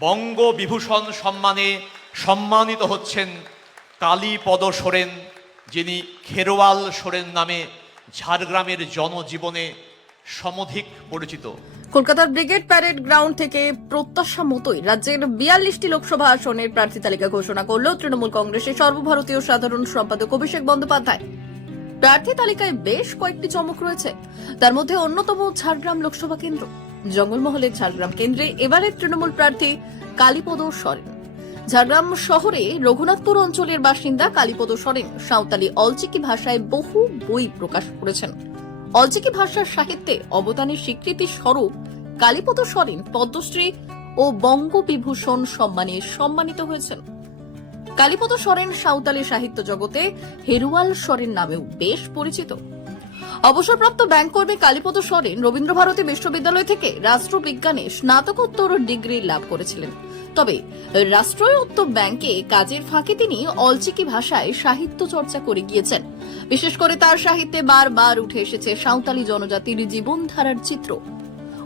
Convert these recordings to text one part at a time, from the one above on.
বঙ্গ বিভূষণ সম্মানে সম্মানিত হচ্ছেন কালীপদ সোরেন, যিনি খেরোয়াল সোরেন নামে ঝাড়গ্রামের জনজীবনে সমধিক পরিচিত। কলকাতার ব্রিগেড প্যারেড গ্রাউন্ড থেকে প্রত্যাশা মতোই রাজ্যের বিয়াল্লিশটি লোকসভা আসনের প্রার্থী তালিকা ঘোষণা করল তৃণমূল কংগ্রেসের সর্বভারতীয় সাধারণ সম্পাদক অভিষেক বন্দ্যোপাধ্যায়। প্রার্থী তালিকায় বেশ কয়েকটি চমক রয়েছে। তার মধ্যে অন্যতম ঝাড়গ্রাম লোকসভা কেন্দ্র। জঙ্গলমহলের ঝাড়গ্রাম কেন্দ্রে এবারের তৃণমূল প্রার্থী কালীপদ সরেন। ঝাড়গ্রাম শহরে রঘুনাথপুর অঞ্চলের বাসিন্দা কালীপদ সরেন সাঁওতালি অলচিকি ভাষায় বহু বই প্রকাশ করেছেন। অলচিকি ভাষার সাহিত্যে অবদানের স্বীকৃতি স্বরূপ কালীপদ সরেন পদ্মশ্রী ও বঙ্গবিভূষণ সম্মানে সম্মানিত হয়েছেন। কালীপদ সরেন সাঁওতালি সাহিত্য জগতে হেরুয়াল সরেন নামেও বেশ পরিচিত। অবসরপ্রাপ্ত ব্যাংক কর্মী কালীপদ সরেন রবীন্দ্রভারতী বিশ্ববিদ্যালয় থেকে রাষ্ট্রবিজ্ঞানে স্নাতকোত্তর ডিগ্রি লাভ করেছিলেন। তবে রাষ্ট্রায়ত্ত ব্যাংকে কাজের ফাঁকে তিনি অলচিকি ভাষায় সাহিত্য চর্চা করে গিয়েছেন। বিশেষ করে তার সাহিত্যে বারবার উঠে এসেছে সাঁওতালি জনজাতির জীবনধারার চিত্র।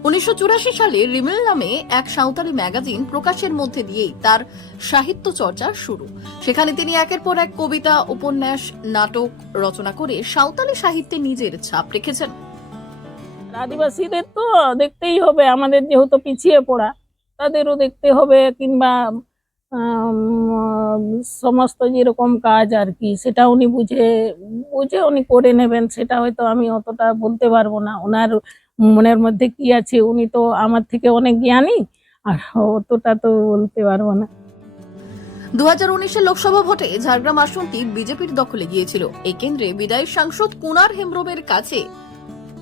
উনিশশো সালে রিমেল নামে এক সাঁওতালি ম্যাগাজিন প্রকাশের মধ্যে দিয়েই তার সাহিত্য চর্চা শুরু। সেখানে তিনি একের পর এক কবিতা, উপন্যাস, নাটক রচনা করে সাঁওতালি সাহিত্যে নিজের ছাপ রেখেছেন। আদিবাসীদের তো দেখতেই হবে, আমাদের যেহেতু পিছিয়ে পড়া, তাদেরও দেখতে হবে কিংবা সমস্ত যেরকম কাজ আর কি, সেটা উনি বুঝে বুঝে উনি করে নেবেন, সেটা হয়তো আমি অতটা বলতে পারব না। ওনার মনের মধ্যে কি আছে? উনি তো আমার থেকে অনেক জ্ঞানী, আর অতটা তো বলতে পারব না। দু হাজার লোকসভা ভোটে ঝাড়গ্রাম আসনটি বিজেপির দখলে গিয়েছিল। এই কেন্দ্রে বিদায়ী সাংসদ কুনার হেমব্রমের কাছে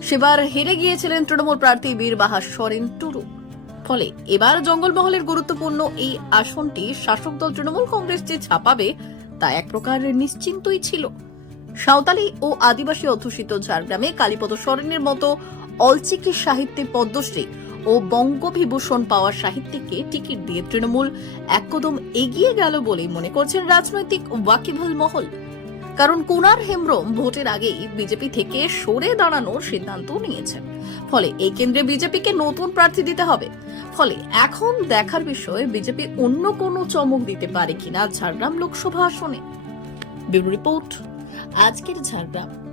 সেবার হেরে গিয়েছিলেন তৃণমূল প্রার্থী বীর বাহার সরেন টুরু। ফলে এবার জঙ্গলমহলের গুরুত্বপূর্ণ এই আসনটি শাসক দল তৃণমূল কংগ্রেস যে ছাপাবে, তা এক প্রকার নিশ্চিন্তই ছিল। সাঁওতালি ও আদিবাসী অধ্যুষিত ঝাড়গ্রামে কালীপদ সরেনের মতো অলচিকি সাহিত্যে পদ্মশ্রী ও বঙ্গবিভূষণ পাওয়া সাহিত্যিককে টিকিট দিয়ে তৃণমূল একদম এগিয়ে গেল বলেই মনে করছেন রাজনৈতিক ওয়াকিবুল মহল। কারণ কুনার হেমব্রম ভোটের আগেই বিজেপি থেকে সরে দাঁড়ানোর সিদ্ধান্ত নিয়েছেন। ফলে এই কেন্দ্রে বিজেপিকে নতুন প্রার্থী দিতে হবে। ফলে এখন দেখার বিষয়, বিজেপি অন্য কোনো চমক দিতে পারে কিনা ঝাড়গ্রাম লোকসভা আসনে। Bureau report. আজকের ঝাড়গ্রাম।